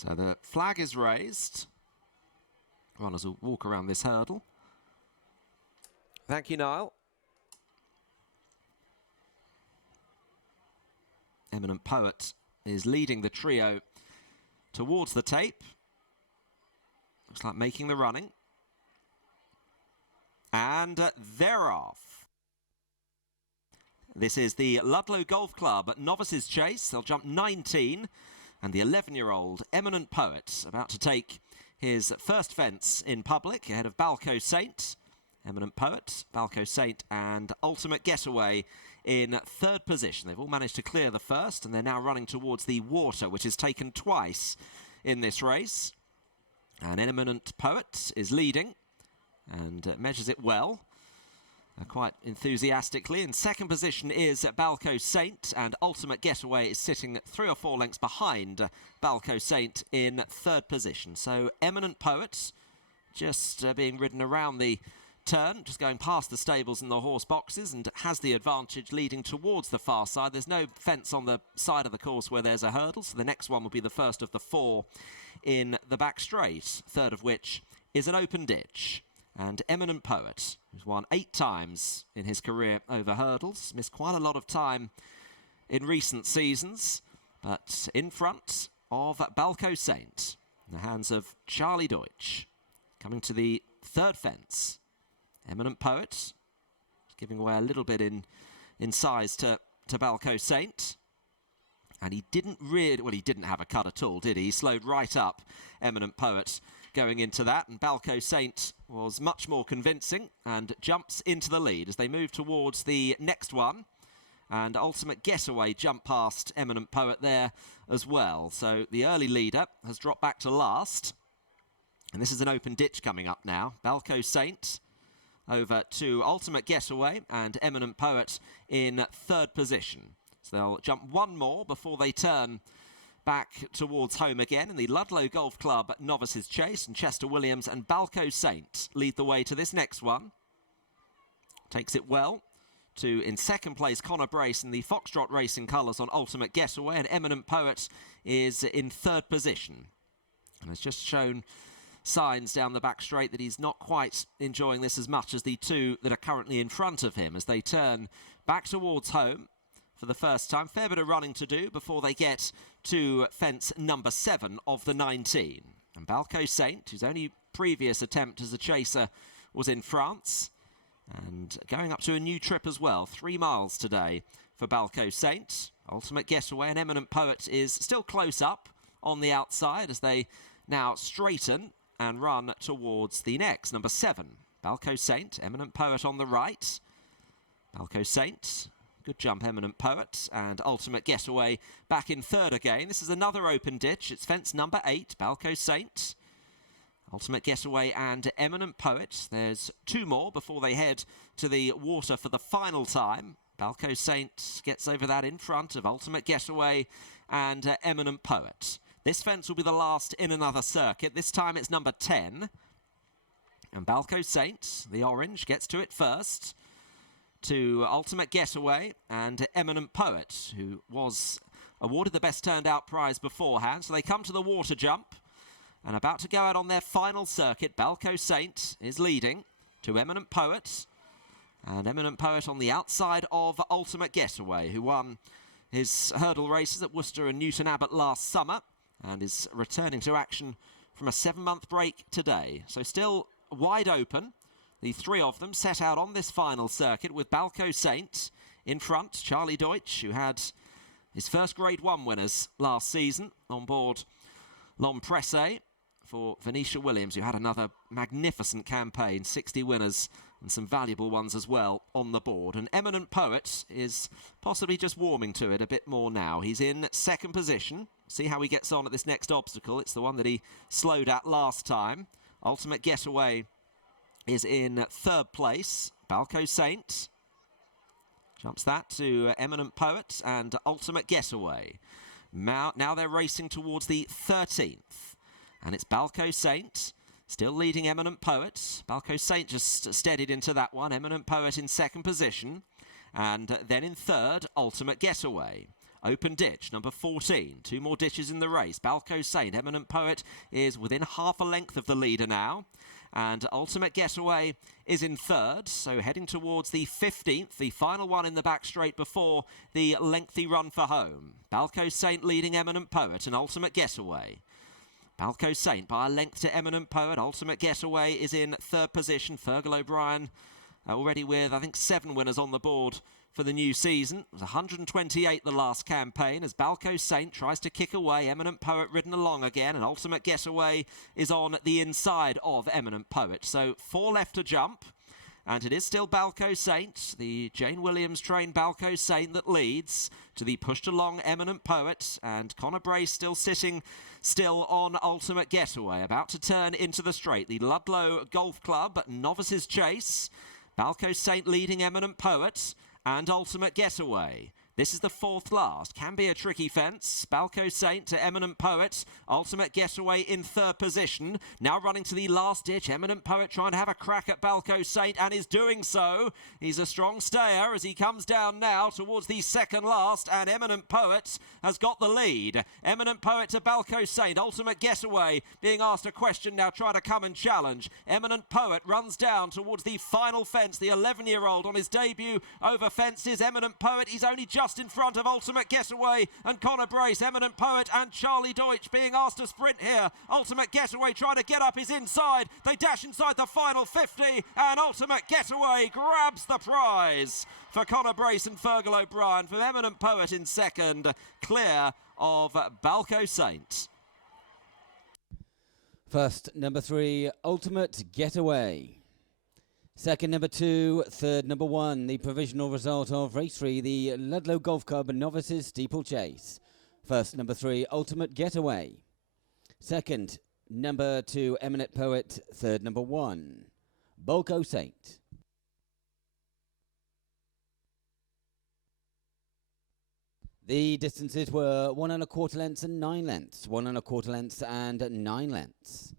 So the flag is raised. Runners will walk around this hurdle. Thank you, Niall. Eminent Poet is leading the trio towards the tape. Looks like making the running. And they're off. This is the Ludlow Golf Club at Novices Chase. They'll jump 19. And the 11-year-old Eminent Poet about to take his first fence in public ahead of Balco Saint. Eminent Poet, Balco Saint and Ultimate Getaway in third position. They've all managed to clear the first and they're now running towards the water, which is taken twice in this race. And Eminent Poet is leading and measures it well. Quite enthusiastically. In second position is Balco Saint, and Ultimate Getaway is sitting 3 or 4 lengths behind Balco Saint in third position. So Eminent Poet just being ridden around the turn, just going past the stables and the horse boxes, and has the advantage leading towards the far side. There's no fence on the side of the course where there's a hurdle, so the next one will be the first of the 4 in the back straight, third of which is an open ditch. And Eminent Poet, who's won 8 times in his career over hurdles, missed quite a lot of time in recent seasons, but in front of Balco Saint, in the hands of Charlie Deutsch. Coming to the third fence, Eminent Poet, giving away a little bit in size to Balco Saint. And he didn't really, well, he didn't have a cut at all, did he? He slowed right up, Eminent Poet, going into that, and Balco Saint was much more convincing and jumps into the lead as they move towards the next one. And Ultimate Getaway jumped past Eminent Poet there as well. So the early leader has dropped back to last. And this is an open ditch coming up now. Balco Saint over to Ultimate Getaway and Eminent Poet in third position. So they'll jump one more before they turn back towards home again in the Ludlow Golf Club Novices Chase, and Chester Williams and Balco Saint lead the way to this next one. Takes it well to, in second place, Connor Brace in the Foxtrot Racing colours on Ultimate Getaway, and Eminent Poet is in third position. And has just shown signs down the back straight that he's not quite enjoying this as much as the 2 that are currently in front of him as they turn back towards home for the first time. Fair bit of running to do before they get to fence number 7 of the 19. And Balco Saint, whose only previous attempt as a chaser was in France, and going up to a new trip as well, 3 miles today for Balco Saint. Ultimate Getaway and Eminent Poet is still close up on the outside as they now straighten and run towards the next, number 7. Balco Saint, Eminent Poet on the right. Balco Saint, good jump, Eminent Poet, and Ultimate Getaway back in third again. This is another open ditch. It's fence number 8, Balco Saint, Ultimate Getaway and Eminent Poet. There's 2 more before they head to the water for the final time. Balco Saint gets over that in front of Ultimate Getaway and Eminent Poet. This fence will be the last in another circuit. This time it's number 10. And Balco Saint, the orange, gets to it first, to Ultimate Getaway and Eminent Poet, who was awarded the best turned out prize beforehand. So they come to the water jump and about to go out on their final circuit. Balco Saint is leading to Eminent Poet, and Eminent Poet on the outside of Ultimate Getaway, who won his hurdle races at Worcester and Newton Abbot last summer and is returning to action from a 7-month break today. So still wide open. The 3 of them set out on this final circuit with Balco Saint in front. Charlie Deutsch, who had his first Grade 1 winners last season on board L'Empresse for Venetia Williams, who had another magnificent campaign, 60 winners and some valuable ones as well on the board. And Eminent Poet is possibly just warming to it a bit more now. He's in second position. See how he gets on at this next obstacle. It's the one that he slowed at last time. Ultimate Getaway is in third place. Balco Saint jumps that to Eminent Poet and Ultimate Getaway. Now they're racing towards the 13th. And it's Balco Saint still leading Eminent Poet. Balco Saint just steadied into that one. Eminent Poet in second position. And then in third, Ultimate Getaway. Open ditch, number 14. 2 more ditches in the race. Balco Saint, Eminent Poet, is within half a length of the leader now. And Ultimate Getaway is in third, so heading towards the 15th, the final one in the back straight before the lengthy run for home. Balco Saint leading Eminent Poet and Ultimate Getaway. Balco Saint by a length to Eminent Poet. Ultimate Getaway is in third position. Fergal O'Brien already with, I think, 7 winners on the board for the new season. It was 128 the last campaign as Balco Saint tries to kick away. Eminent Poet ridden along again, and Ultimate Getaway is on the inside of Eminent Poet. So 4 left to jump, and it is still Balco Saint, the Jane Williams trained Balco Saint, that leads to the pushed along Eminent Poet, and Connor Brace still sitting still on Ultimate Getaway, about to turn into the straight. The Ludlow Golf Club Novices Chase. Balco Saint leading Eminent Poet and Ultimate Getaway. This is the 4th last. Can be a tricky fence. Balco Saint to Eminent Poet. Ultimate Getaway in third position. Now running to the last ditch. Eminent Poet trying to have a crack at Balco Saint and is doing so. He's a strong stayer as he comes down now towards the second last, and Eminent Poet has got the lead. Eminent Poet to Balco Saint. Ultimate Getaway being asked a question now, trying to come and challenge. Eminent Poet runs down towards the final fence. The 11-year-old on his debut over fences. Eminent Poet, he's only just in front of Ultimate Getaway and Connor Brace. Eminent Poet and Charlie Deutsch being asked to sprint here. Ultimate Getaway trying to get up his inside. They dash inside the final 50, and Ultimate Getaway grabs the prize for Connor Brace and Fergal O'Brien, from Eminent Poet in second, clear of Balco Saint. First, number 3, Ultimate Getaway. Second, number 2. Third, number 1. The provisional result of race 3, the Ludlow Golf Club Novices Steeplechase. First, number 3, Ultimate Getaway. Second, number 2, Eminent Poet. Third, number 1, Balco Saint. The distances were 1 1/4 lengths and 9 lengths, 1 1/4 lengths and 9 lengths.